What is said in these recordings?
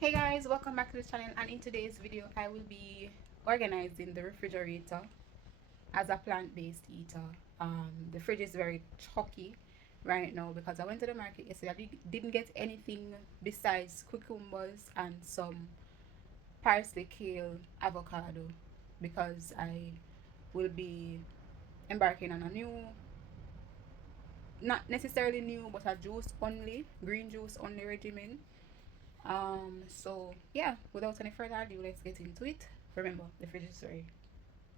Hey guys, welcome back to the channel, and in today's video I will be organizing the refrigerator as a plant-based eater. The fridge is very chalky right now because I went to the market yesterday. Didn't get anything besides cucumbers and some parsley, kale, avocado, because I will be embarking on a new, not necessarily new, but a juice only, green juice only regimen. So yeah, without any further ado, let's get into it. Remember, the fridge is very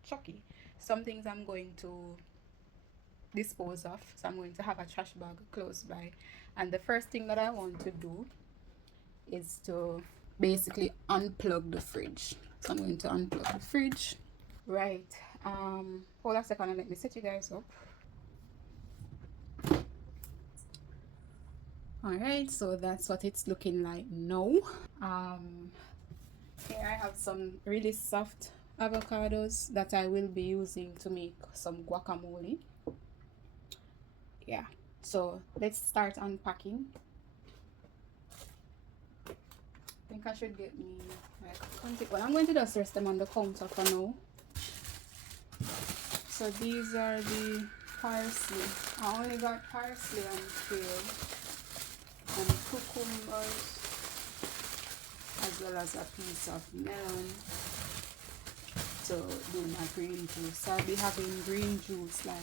chalky. Some things I'm going to dispose of, so I'm going to have a trash bag close by. And the first thing that I want to do is to basically unplug the fridge. So I'm going to unplug the fridge. Right. Hold a second and let me set you guys up. Alright, so that's what it's looking like now. Um Here I have some really soft avocados that I will be using to make some guacamole. Yeah, so let's start unpacking. I think I should get me like, well, I'm going to just rest them on the counter for now. So these are the parsley. I only got parsley and kale and cucumbers, as well as a piece of melon to do my green juice. So I'll be having green juice like,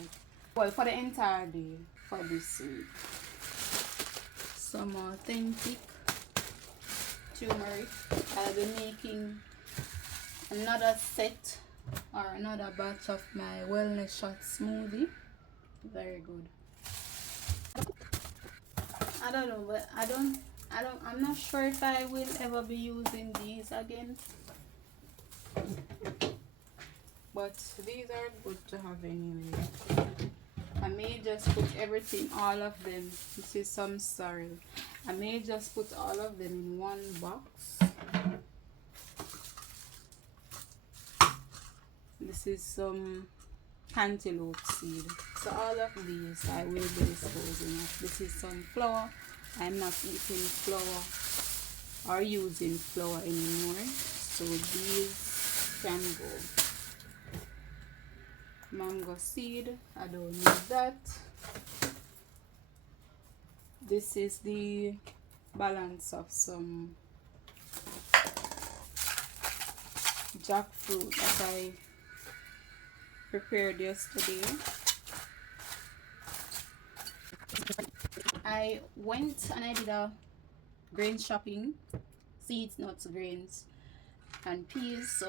well, for the entire day for this week. Some authentic turmeric. I'll be making another set or another batch of my wellness shot smoothie. Very good. I don't know, but I'm not sure if I will ever be using these again. But these are good to have anyway. I may just put everything, all of them. This is some sorrel. I may just put all of them in one box. This is some cantaloupe seed. So all of these I will be disposing of. This is some flour. I'm not eating flour or using flour anymore. So these can go. Mango seed, I don't need that. This is the balance of some jackfruit that I prepared yesterday. I went and I did a grain shopping, seeds, nuts, grains, and peas. So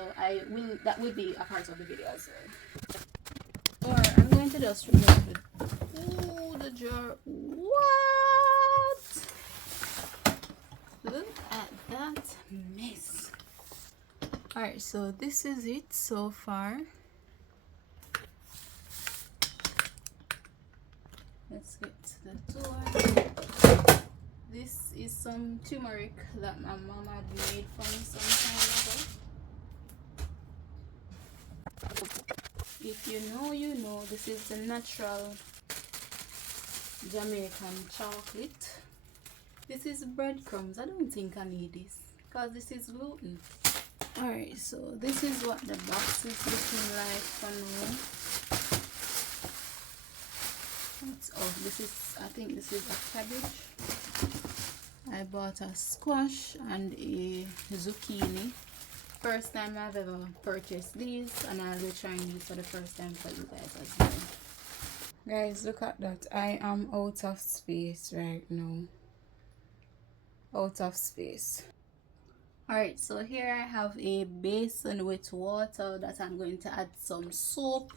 that will be a part of the video as well. Or I'm going to just remove the jar. What? Look at that mess. Alright, so this is it so far. Let's get to the tour. This is some turmeric that my mom had made for me some time ago. If you know, you know. This is the natural Jamaican chocolate. This is breadcrumbs. I don't think I need this because this is gluten. Alright, so this is what the box is looking like for now. I think this is a cabbage. I bought a squash and a zucchini. First time I've ever purchased these, and I'll be trying these for the first time for you guys as well. Guys, look at that. I am out of space right now. Out of space. Alright, so here I have a basin with water that I'm going to add some soap.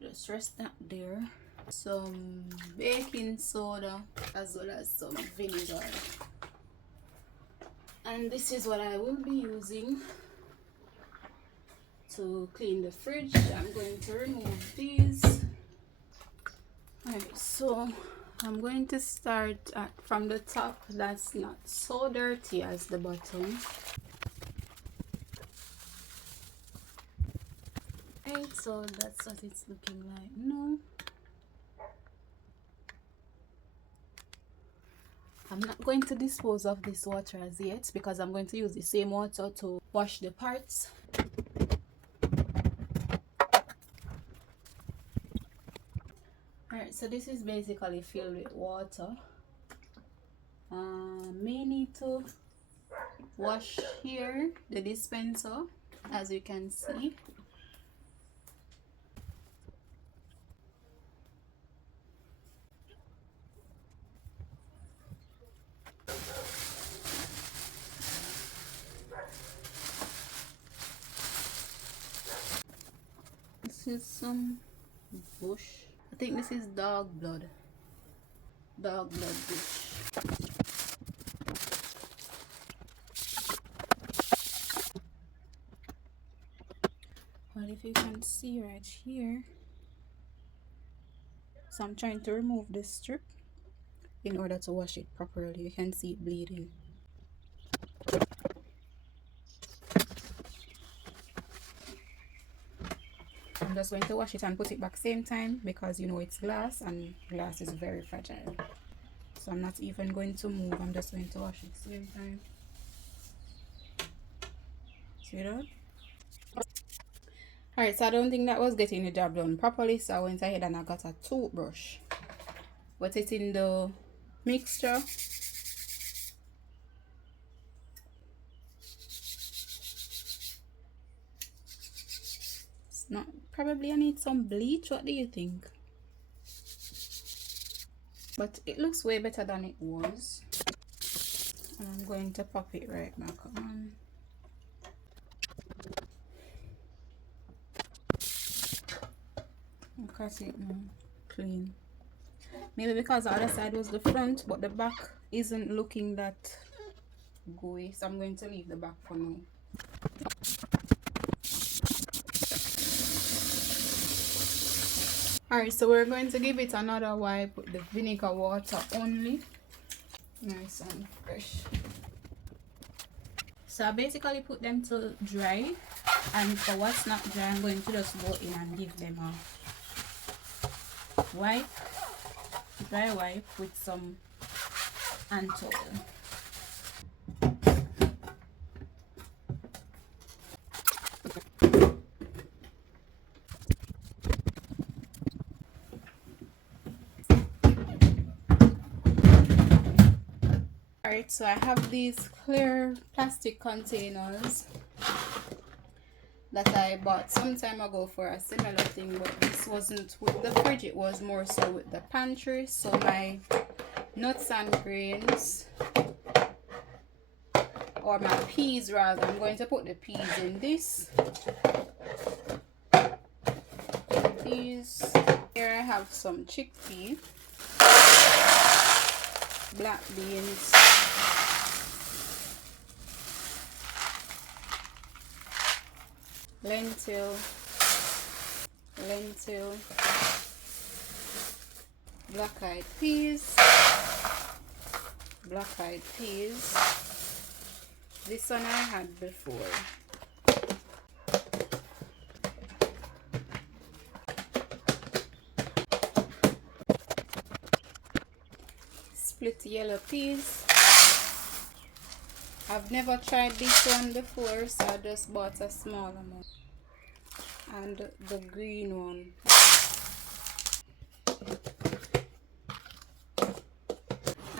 Just rest that there. Some baking soda as well as some vinegar. And this is what I will be using to clean the fridge. I'm going to remove these. Alright, so I'm going to start from the top that's not so dirty as the bottom. Right, so that's what it's looking like now. I'm not going to dispose of this water as yet because I'm going to use the same water to wash the parts. Alright, so this is basically filled with water. May need to wash here the dispenser, as you can see. This is some bush. I think this is dog blood bush. Well, if you can see right here, so I'm trying to remove this strip in order to wash it properly. You can see it bleeding. I'm just going to wash it and put it back same time because you know it's glass and glass is very fragile. So I'm not even going to move. I'm just going to wash it same time. See that? Alright, so I don't think that was getting the job done properly, so I went ahead and I got a toothbrush. Put it in the mixture. It's not, probably I need some bleach. What do you think? But it looks way better than it was. And I'm going to pop it right back on. Look at it now, clean. Maybe because the other side was the front, but the back isn't looking that gooey, so I'm going to leave the back for now. Alright, so we're going to give it another wipe with the vinegar water only. Nice and fresh. So I basically put them to dry, and for what's not dry, I'm going to just go in and give them a wipe, dry wipe with some hand towel. Alright, so I have these clear plastic containers that I bought some time ago for a similar thing, but this wasn't with the fridge, it was more so with the pantry. So my nuts and grains, or my peas rather, I'm going to put the peas in this. Peas. Here I have some chickpea, black beans, lentil, black-eyed peas, this one I had before. Split yellow peas. I've never tried this one before, so I just bought a small amount. And the green one.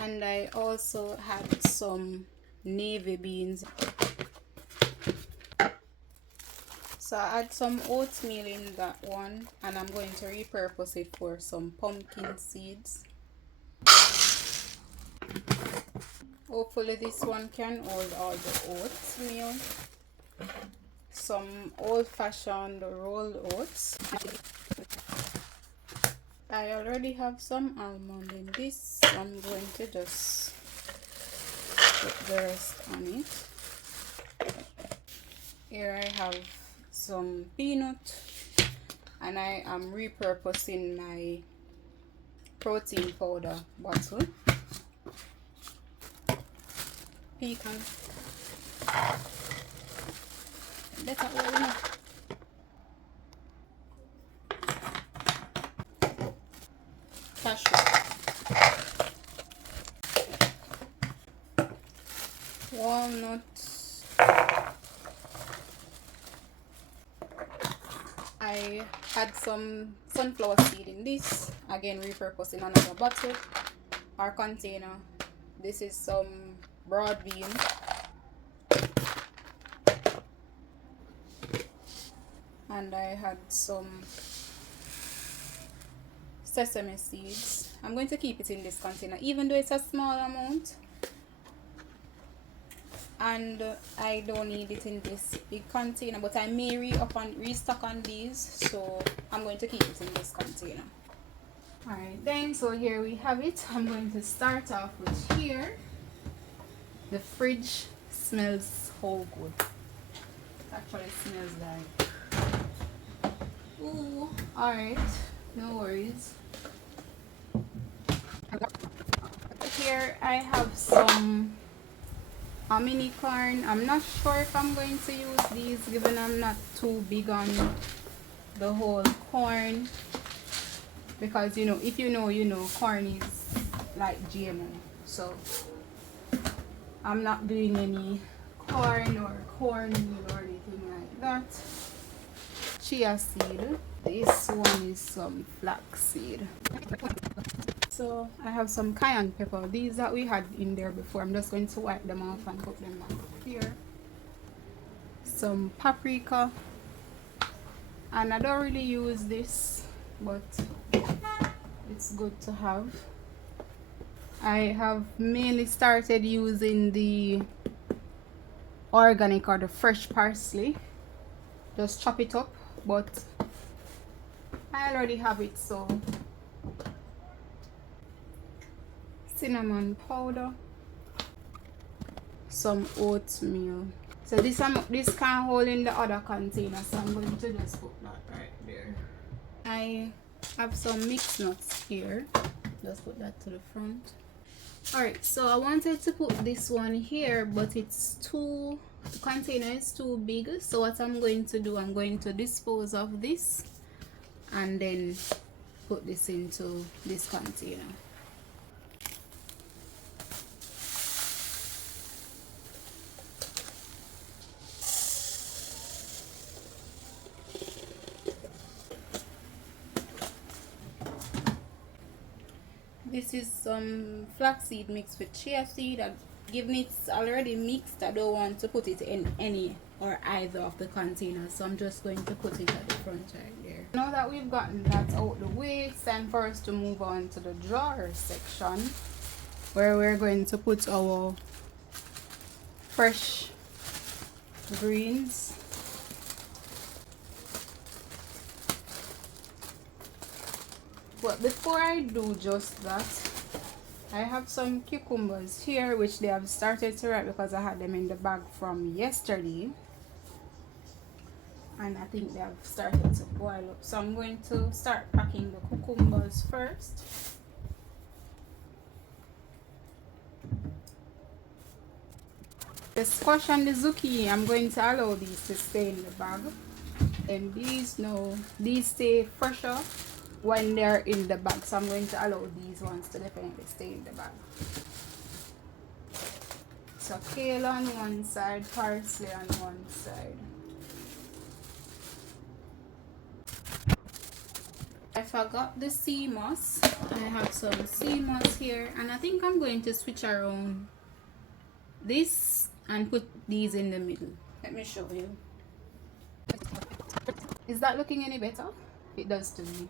And I also had some navy beans. So I add some oatmeal in that one, and I'm going to repurpose it for some pumpkin seeds. Hopefully this one can hold all the oatmeal. Some old-fashioned rolled oats. I already have some almond in this, so I'm going to just put the rest on it. Here I have some peanut, and I am repurposing my protein powder bottle. Pecan. Better oil enough. Cashew. walnuts. I had some sunflower seed in this, again repurposing another bottle or container. This is some broad bean, and I had some sesame seeds. I'm going to keep it in this container even though it's a small amount, and I don't need it in this big container, but I may restock on these, so I'm going to keep it in this container. Alright then, so here we have it. I'm going to start off with here. The fridge smells so good. It actually smells like, ooh, alright, no worries. Here I have some mini corn. I'm not sure if I'm going to use these given I'm not too big on the whole corn, because you know, if you know, corn is like GMO, so I'm not doing any corn or cornmeal or anything like that. Chia seed. This one is some flax seed. So I have some cayenne pepper. These that we had in there before, I'm just going to wipe them off and put them back here. Some paprika, and I don't really use this, but it's good to have. I have mainly started using the organic or the fresh parsley. Just chop it up, but I already have it, so cinnamon powder, some oatmeal. So this can hold in the other container, so I'm going to just put that right there. I have some mixed nuts here. Just put that to the front. Alright, so I wanted to put this one here, but the container is too big. So what I'm going to do, I'm going to dispose of this and then put this into this container. This is some flaxseed mixed with chia seed. Given it's already mixed, I don't want to put it in any or either of the containers, so I'm just going to put it at the front right there. Now that we've gotten that out the way, it's time for us to move on to the drawer section, where we're going to put our fresh greens. But before I do just that, I have some cucumbers here which they have started to ripe because I had them in the bag from yesterday, and I think they have started to boil up. So I'm going to start packing the cucumbers first. The squash and the zucchini, I'm going to allow these to stay in the bag, and these stay fresher when they're in the bag, so I'm going to allow these ones to definitely stay in the bag. So kale on one side, parsley on one side. I forgot the sea moss. I have some sea moss here, and I think I'm going to switch around this and put these in the middle. Let me show you. Is that looking any better? It does to me.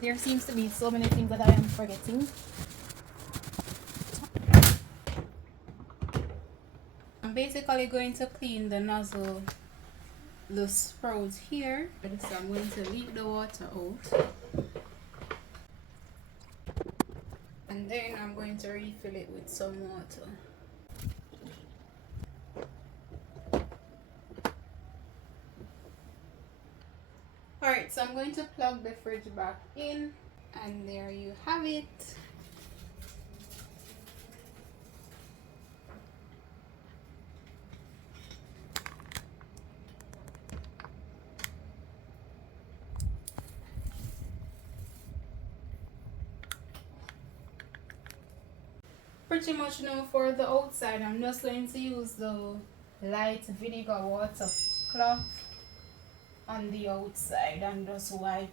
There seems to be so many things that I am forgetting. I'm basically going to clean the nozzle, the sprouts here. So I'm going to leak the water out. And then I'm going to refill it with some water. Alright, so I'm going to plug the fridge back in, and there you have it. pretty much now for the outside, I'm just going to use the light vinegar water cloth on the outside and just wipe.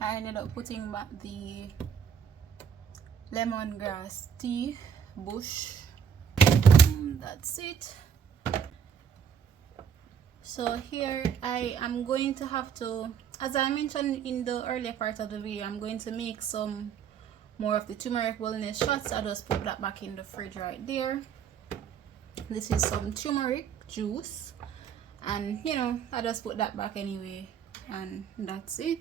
I ended up putting back the lemongrass tea bush. That's it. So here I am going to have to, as I mentioned in the earlier part of the video, I'm going to make some more of the turmeric wellness shots. I just put that back in the fridge right there. This is some turmeric juice, and you know, I just put that back anyway, and that's it.